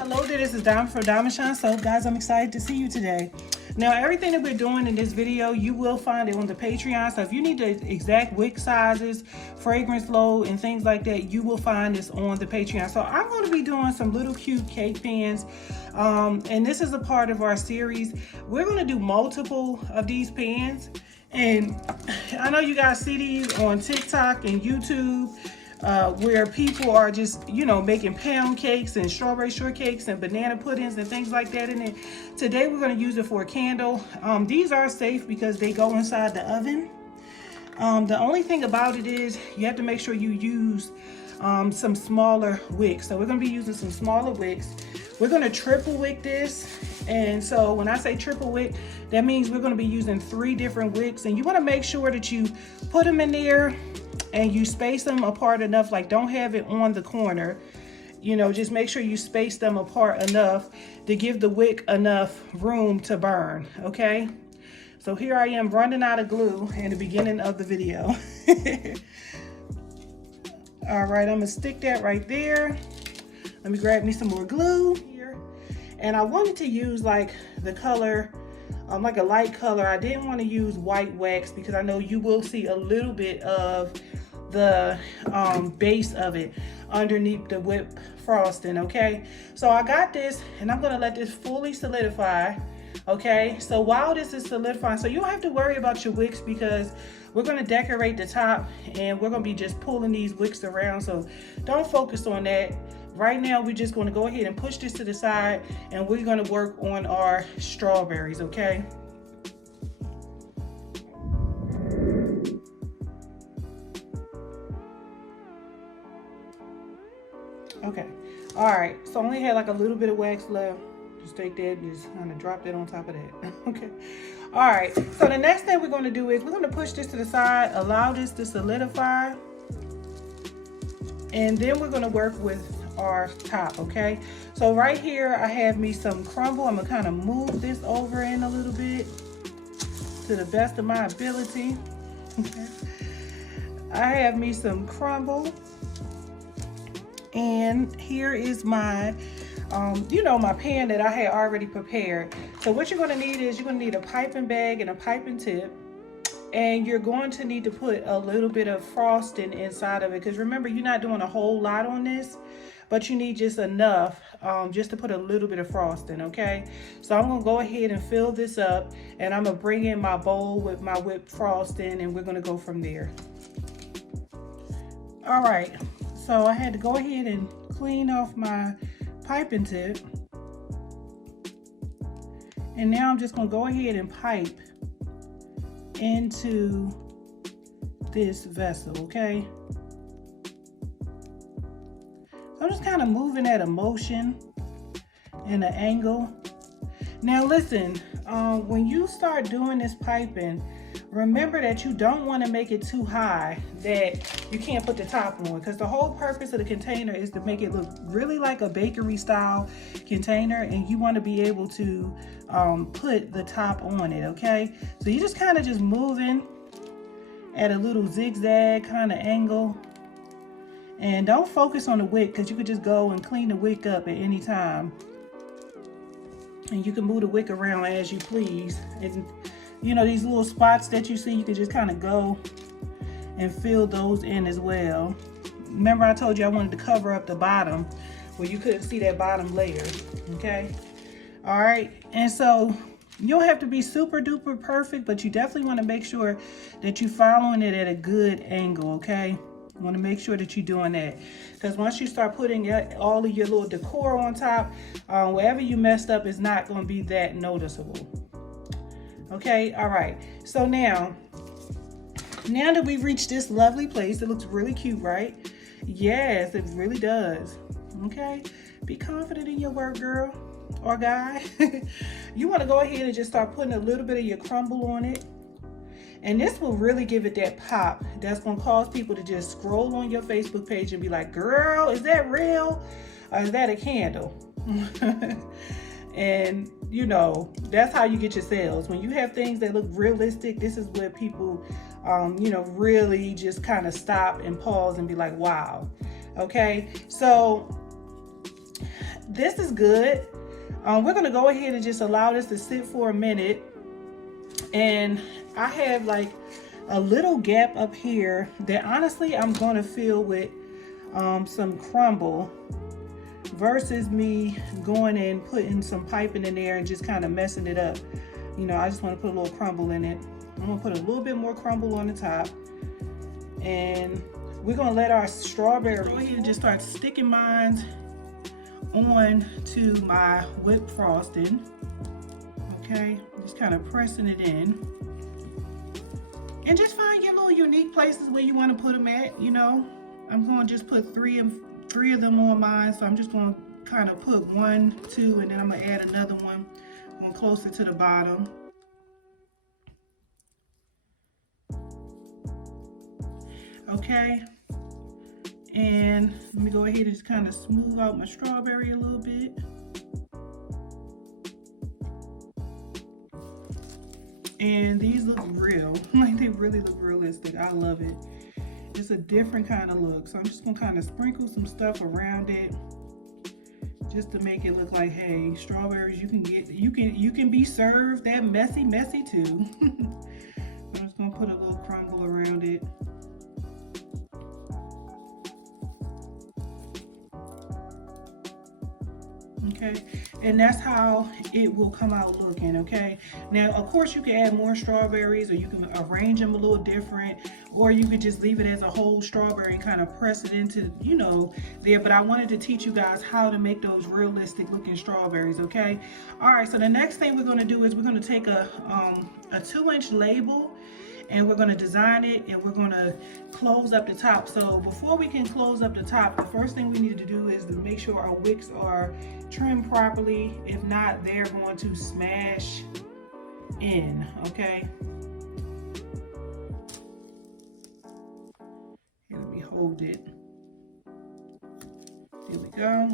Hello there, this is Diamond from Diamond Shine Soap. Guys, I'm excited to see you today. Now, everything that we're doing in this video, you will find it on the Patreon. So if you need the exact wick sizes, fragrance load, and things like that, you will find this on the Patreon. So I'm going to be doing some little cute cake pans. And this is a part of our series. We're going to do multiple of these pans. And I know you guys see these on TikTok and YouTube. Where people are just, making pound cakes and strawberry shortcakes and banana puddings and things like that in it. Today we're going to use it for a candle. These are safe because they go inside the oven. The only thing about it is you have to make sure you use some smaller wicks. So we're going to be using some smaller wicks. We're going to triple wick this. And so when I say triple wick, that means we're going to be using 3 different wicks. And you want to make sure that you put them in there and you space them apart enough, like don't have it on the corner. Just make sure you space them apart enough to give the wick enough room to burn, okay? So here I am running out of glue in the beginning of the video. All right, I'm gonna stick that right there. Let me grab me some more glue here. And I wanted to use like the color, like a light color. I didn't want to use white wax because I know you will see a little bit of the base of it underneath the whipped frosting, okay? So I got this and I'm gonna let this fully solidify, okay? So while this is solidifying, so you don't have to worry about your wicks because we're gonna decorate the top and we're gonna be just pulling these wicks around, so don't focus on that. Right now, we're just gonna go ahead and push this to the side and we're gonna work on our strawberries, okay? Okay, all right, so I only had like a little bit of wax left. Just take that and just kind of drop that on top of that. Okay, all right, so the next thing we're going to do is we're going to push this to the side, allow this to solidify, and then we're going to work with our top, okay? So right here I have me some crumble. I'm going to kind of move this over in a little bit to the best of my ability. Okay, I have me some crumble. And here is my, my pan that I had already prepared. So what you're gonna need is you're gonna need a piping bag and a piping tip. And you're going to need to put a little bit of frosting inside of it. Because remember, you're not doing a whole lot on this, but you need just enough just to put a little bit of frosting, okay? So I'm gonna go ahead and fill this up and I'm gonna bring in my bowl with my whipped frosting and we're gonna go from there. All right. So I had to go ahead and clean off my piping tip. And now I'm just gonna go ahead and pipe into this vessel, okay? So I'm just kind of moving at a motion and an angle. Now listen, when you start doing this piping, remember that you don't want to make it too high that you can't put the top on, because the whole purpose of the container is to make it look really like a bakery style container, and you want to be able to put the top on it, okay? So you just kind of just moving at a little zigzag kind of angle, and don't focus on the wick because you could just go and clean the wick up at any time, and you can move the wick around as you please. And these little spots that you see, you can just kind of go and fill those in as well. Remember I told you I wanted to cover up the bottom where you couldn't see that bottom layer, okay? All right, and so you don't have to be super duper perfect, but you definitely want to make sure that you're following it at a good angle, okay? You want to make sure that you're doing that, because once you start putting all of your little decor on top, wherever you messed up is not going to be that noticeable. Okay, all right, so now that we've reached this lovely place, it looks really cute, right? Yes, it really does. Okay, be confident in your work, girl or guy. You want to go ahead and just start putting a little bit of your crumble on it, and this will really give it that pop that's going to cause people to just scroll on your Facebook page and be like, girl, is that real or is that a candle? And that's how you get your sales. When you have things that look realistic, this is where people really just kind of stop and pause and be like, wow. Okay, so this is good. We're gonna go ahead and just allow this to sit for a minute. And I have like a little gap up here that honestly I'm gonna fill with some crumble versus me going and putting some piping in there and just kind of messing it up. You know, I just want to put a little crumble in it. I'm gonna put a little bit more crumble on the top, and we're gonna let our strawberries go ahead and just start sticking mine on to my whipped frosting. Okay, just kind of pressing it in, and just find your little unique places where you want to put them at. You know, I'm going to just put three of them on mine, so I'm just going to kind of put 1, 2, and then I'm going to add another one closer to the bottom. Okay, and let me go ahead and just kind of smooth out my strawberry a little bit. And these look real, like they really look realistic. I love it. It's a different kind of look. So I'm just gonna kind of sprinkle some stuff around it just to make it look like, hey, strawberries, you can be served that messy too. I'm just gonna put a little crumble around it. Okay, and that's how it will come out looking. Okay, now of course you can add more strawberries, or you can arrange them a little different, or you could just leave it as a whole strawberry and kind of press it into, you know, there. But I wanted to teach you guys how to make those realistic looking strawberries. Okay, all right, so the next thing we're going to do is we're going to take a 2-inch label, and we're going to design it, and we're going to close up the top. So before we can close up the top, the first thing we need to do is to make sure our wicks are trimmed properly. If not, they're going to smash in. Okay, and let me hold it. There we go.